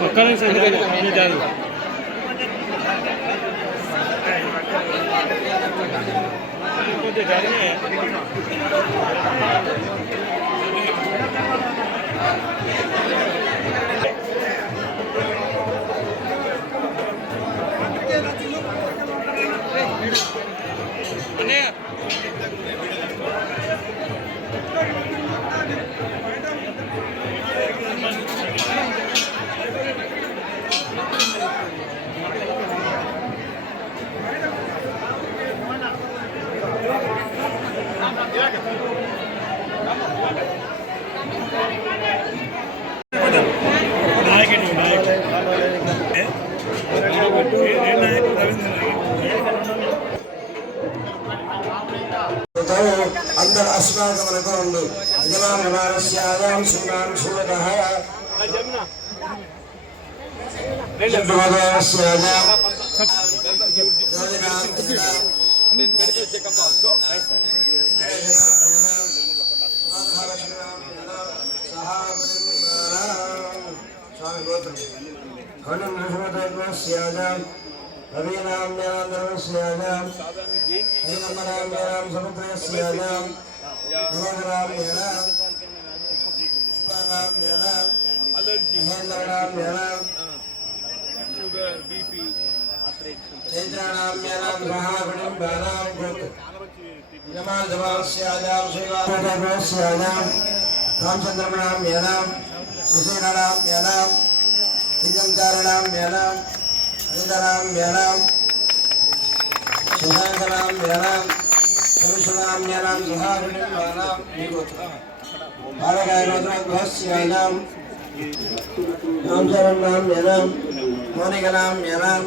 ఒక్క నిమిషం ఎందుకంటే కొంచెం జరిగే अंदर अस्माकमनकोंडु यजमानमानस्यायां सुनां सुवदः यजमानस्यायां रवीनाम मेरांद्रस्यायाम हैनमराम मेराम समुद्रस्यायाम नवग्राम मेराम स्वानाम मेराम हेंद्रनाम मेराम शुगर बीपी चैत्रानाम मेराम महागुणम बानाम गुण यमादवास्यायाम शिवादवास्यायाम रामचंद्रनाम मेराम सुशीलानाम मेराम दिगंकारानाम मेराम निधनाम मेराम सुधांगनाम मेराम सविशनाम मेराम सुहागुणम बानाम निगोत बालगायनोद्भवस्यायाम रामचरणनाम मेराम मोनिकनाम मेराम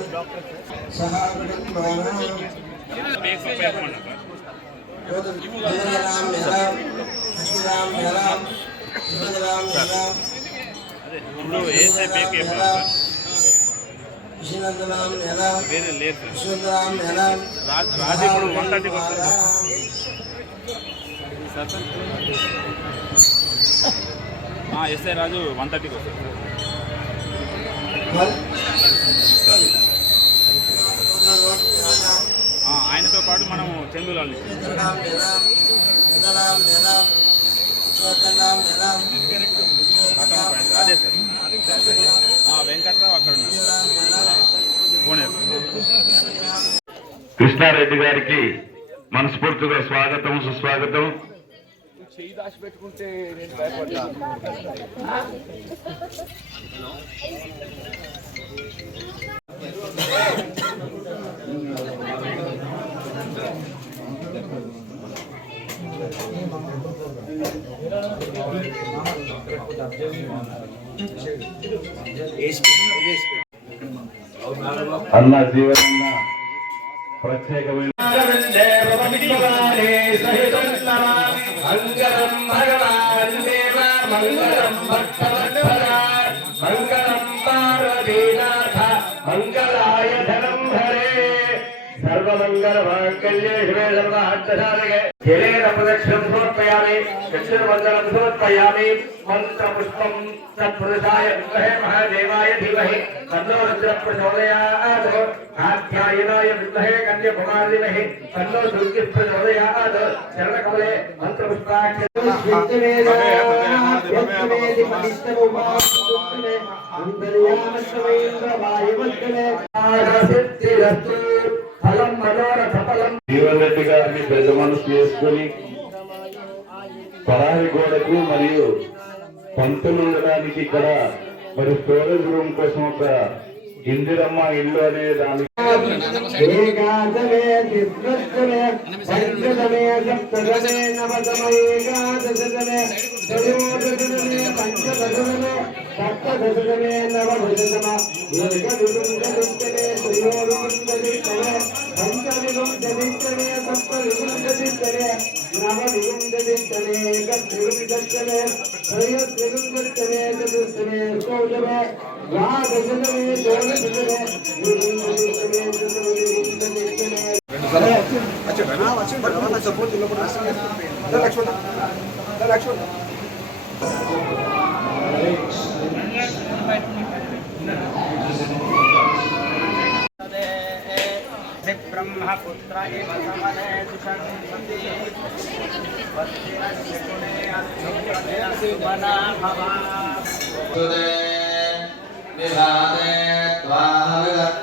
सहागुणम बानाम योधनाम मेराम हसीनाम मेराम सुभद्राम मेराम विष्णुनाम मेराम विष्णुनाम मेराम राज ఇప్పుడు 130 కి వస్తుంది ఎస్ఐ రాజు 130 కి వస్తుంది ఆయనతో పాటు మనం చందులాల్ అదే సార్ వెంకట్రావు అక్కడ కృష్ణారెడ్డి గారికి మనస్ఫూర్తిగా స్వాగతం సుస్వాగతం. చేయి దాచి పెట్టుకుంటే నేను భయపడ్డా. అన్న జీవన ప్రత్యేకమైన మంగళాయ ధనం హరే సర్వమంగళ మాంగళ్యే శివే సర్వార్థసాధకే జలేన ప్రదక్షిణం సమర్పయామి దక్షిణమంగళం సమర్పయామి మంత్రపుష్పం తత్పురుషాయ విద్మహే మహాదేవాయ ధీమహి తన్నో రుద్రః ప్రచోదయాత్ కాత్యాయనాయ విద్మహే కన్యాకుమారీమహి తన్నో దుర్గిః ప్రచోదయాత్ శరణకమలే మంత్రపుష్పాక్ష జీవన్ రెడ్డి గారిని పెద్ద మనసు చేసుకుని పరాయి గోడకు మరియు పంతులు ఉండడానికి ఇక్కడ మరి స్టోరేజ్ రూమ్ కోసం ఒక ఇందిరమ్మ ఇల్లు అనే దాని वा ब्रह्मपुत्र इव समने दुषन्ति सुमना भवा विभादे त्वाहविगत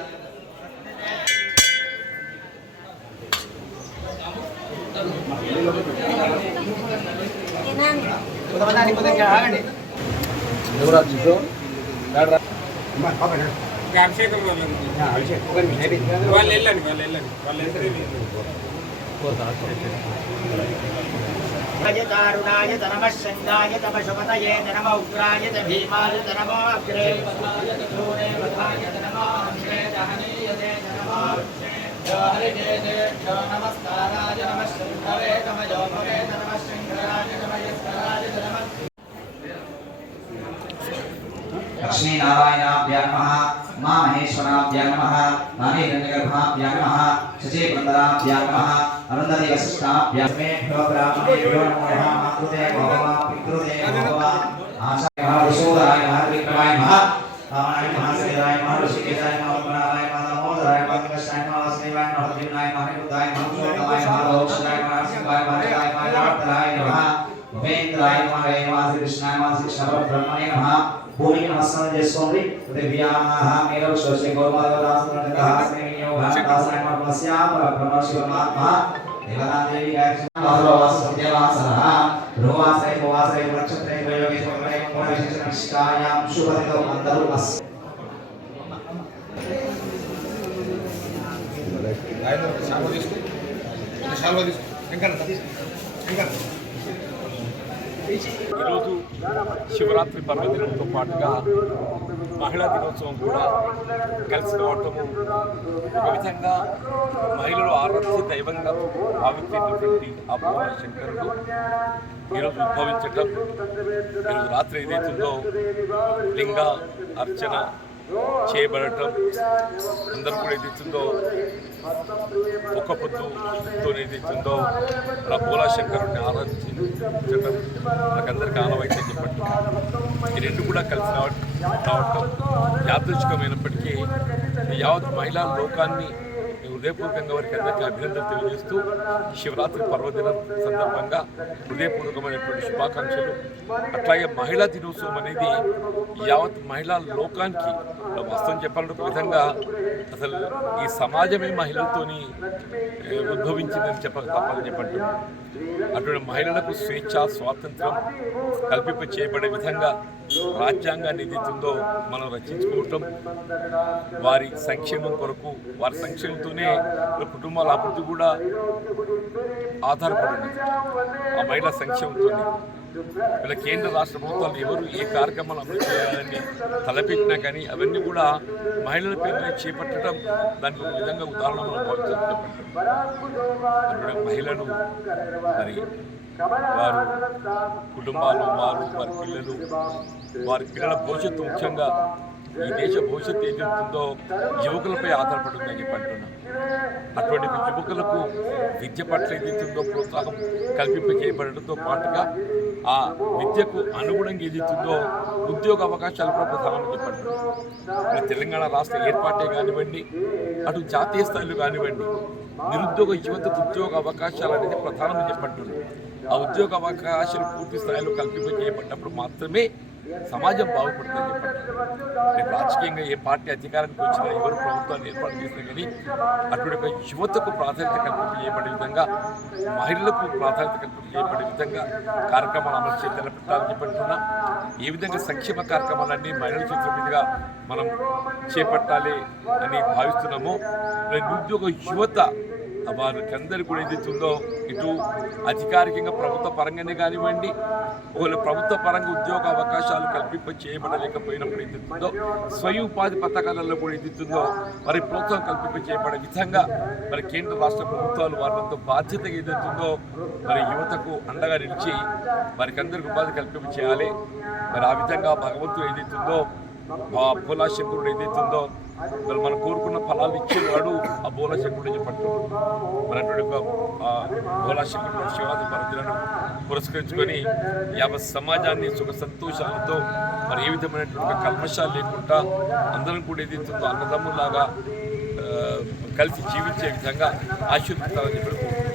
दारुणाय नमः शंगाय नमः शुभतये नमः उग्राय भीमाय नमः अग्रे दूरे वधाय नमः अग्रे दहनीयते नमः हरिजे नमस्काराय नमः शंकरे नमः योगरे नमः शंकराय नमः यस्कराय नमः लक्ष्मी नारायणाभ्यां नमः मा महेश्वराभ्यां नमः नानी हिरण्यगर्भाभ्यां नमः शची वृंदराभ्यां नमः अरुंधति वसिष्ठाभ्यां मेभ्यो ब्राह्मणेभ्यो नमो नमः मातृते भव पितृते भव आचार्य विशोदाय विक्रमाय नमः रामाय महासेनाय ऋषिकेशाय महापराय दामोदराय पंकजाय वासुदेवाय दिव्याय महारुद्राय महाशोकाय महारोषाय महासिंहाय महाराय नमः भूपेन्द्राय नमः कृष्णाय कृष्ण ब्रह्मणे नमः भूमि नमस्कार చేసుకోండి దివ్యాః మేరో శోషే గోమాదాసనః స్నేహియో భారతాసాయ మస్యాప బ్రహ్మశివమాత్మ దేవనాదేవి గాయత్రీవాస సత్యవాసనః రోవాసై భవాసై నక్షత్రే ప్రయోగే సమయ మూల విశేష నిష్కాయాం శుభదితో అందరూ అస్ ఈరోజు శివరాత్రి పర్వదినంతో పాటుగా మహిళా దినోత్సవం కూడా కలిసి రావటము ఒక విధంగా మహిళలు ఆరాధ్య దైవంగా భావించేటటువంటి ఆ భోళా శంకరుడు ఈరోజు ఉద్భవించటం, ఈరోజు రాత్రి ఏదైతుందో లింగ అర్చన చేయబడటం, అందరూ కూడా ఏదైతుందో ఒక్క పొద్దుతో ఏదైతుందో ఆ భోళా శంకరుడిని ఆరాధించటం మనకందరికీ ఆనవాయితీ చెప్పండి. ఈ రెండు కూడా కలిసి రావటం యాదృచ్ఛికమైనప్పటికీ యావత్ మహిళా లోకాన్ని హృదయపూర్వకంగా వారికి అందరికీ అభినందనలు తెలియజేస్తూ శివరాత్రి పర్వదినం సందర్భంగా హృదయపూర్వకమైనటువంటి శుభాకాంక్షలు. అట్లాగే మహిళా దినోత్సవం అనేది యావత్ మహిళా లోకానికి వాస్తవం చెప్పాలంటే ఒక విధంగా అసలు ఈ సమాజమే మహిళలతోని ఉద్భవించిందని తప్పని చెప్పంటున్నాం. అటువంటి మహిళలకు స్వేచ్ఛ స్వాతంత్రం కల్పింప చేయబడే విధంగా రాజ్యాంగాన్ని ఏదైతుందో మనం రచించుకోవటం, వారి సంక్షేమం కొరకు వారి సంక్షేమంతోనే కుటుంబాల అభివృద్ధి కూడా ఆధారపడింది ఆ మహిళా సంక్షేమంతో. వీళ్ళ కేంద్ర రాష్ట్ర ప్రభుత్వాలు ఎవరు ఏ కార్యక్రమాలు అమలు చేయాలని తలపెట్టినా కానీ అవన్నీ కూడా మహిళల పేరునే చేపట్టడం దానికి ఒక విధంగా ఉదాహరణ మనం భావించాలి. మహిళలు మరి వారు కుటుంబాలు, వారి పిల్లలు, వారి పిల్లల భవిష్యత్తు, ముఖ్యంగా ఈ దేశ భవిష్యత్తు ఏదైతుందో యువకులపై ఆధారపడుతుందని చెప్పి అంటున్నాం. అటువంటి యువకులకు విద్య పట్ల ఏదైతుందో ప్రోత్సాహం కల్పింప చేయబడటంతో పాటుగా ఆ విద్యకు అనుగుణంగా ఏదైతుందో ఉద్యోగ అవకాశాలు కూడా ప్రధానంగా చెప్పంటున్నాం. తెలంగాణ రాష్ట్ర ఏర్పాటే కానివ్వండి, అటు జాతీయ స్థాయిలో కానివ్వండి, నిరుద్యోగ యువతకు ఉద్యోగ అవకాశాలు అనేది ప్రధానంగా చెప్పంటున్నాం. ఆ ఉద్యోగ అవకాశాలు పూర్తి స్థాయిలో కల్పింప చేయబడినప్పుడు మాత్రమే సమాజం బాగుపడుతుందని చెప్పండి. రాజకీయంగా ఏ పార్టీ అధికారానికి వచ్చినా, ఎవరు ప్రభుత్వాన్ని ఏర్పాటు చేసినా కానీ అటువంటి యువతకు ప్రాధాన్యత కల్పింప చేయబడే విధంగా, మహిళలకు ప్రాధాన్యత కల్పింప చేయబడే విధంగా కార్యక్రమాలు అమలు చేయాలని పెట్టాలని చెప్పంటున్నాం. ఏ విధంగా సంక్షేమ కార్యక్రమాలన్నీ మహిళల చేతుల మీదుగా మనం చేపట్టాలి అని భావిస్తున్నామో, నిరుద్యోగ యువత వారికి అందరికీ కూడా ఏదైతుందో ఇటు అధికారికంగా ప్రభుత్వ పరంగానే కానివ్వండి, ఒకవేళ ప్రభుత్వ పరంగా ఉద్యోగ అవకాశాలు కల్పింప చేయబడలేకపోయినప్పుడు ఏదైతుందో స్వయం ఉపాధి పథకాలలో కూడా ఏదైతుందో మరి ప్రోత్సాహం కల్పింప చేయబడే విధంగా మరి కేంద్ర రాష్ట్ర ప్రభుత్వాలు వారితో బాధ్యత ఏదైతుందో మరి యువతకు అండగా నిలిచి వారికి అందరికీ ఉపాధి కల్పింప చేయాలి. మరి ఆ విధంగా భగవంతుడు ఏదైతుందో భోళా శంకరుడు ఏదైతుందో మరి మనం కోరుకున్న ఫలాలు ఇచ్చేవాడు ఆ బోలాశంకరుడు చెప్పట్టు మనటువంటి బోలాశంకరుడు శివాది పరదిలను పురస్కరించుకొని యావత్ సమాజాన్ని సుఖ సంతోషాలతో మరి ఏ విధమైనటువంటి కల్మషాలు లేకుండా అందరం కూడా ఏదైతుందో అన్నదమ్ములాగా కలిసి జీవించే విధంగా ఆశీర్వదిస్తారని చెప్పి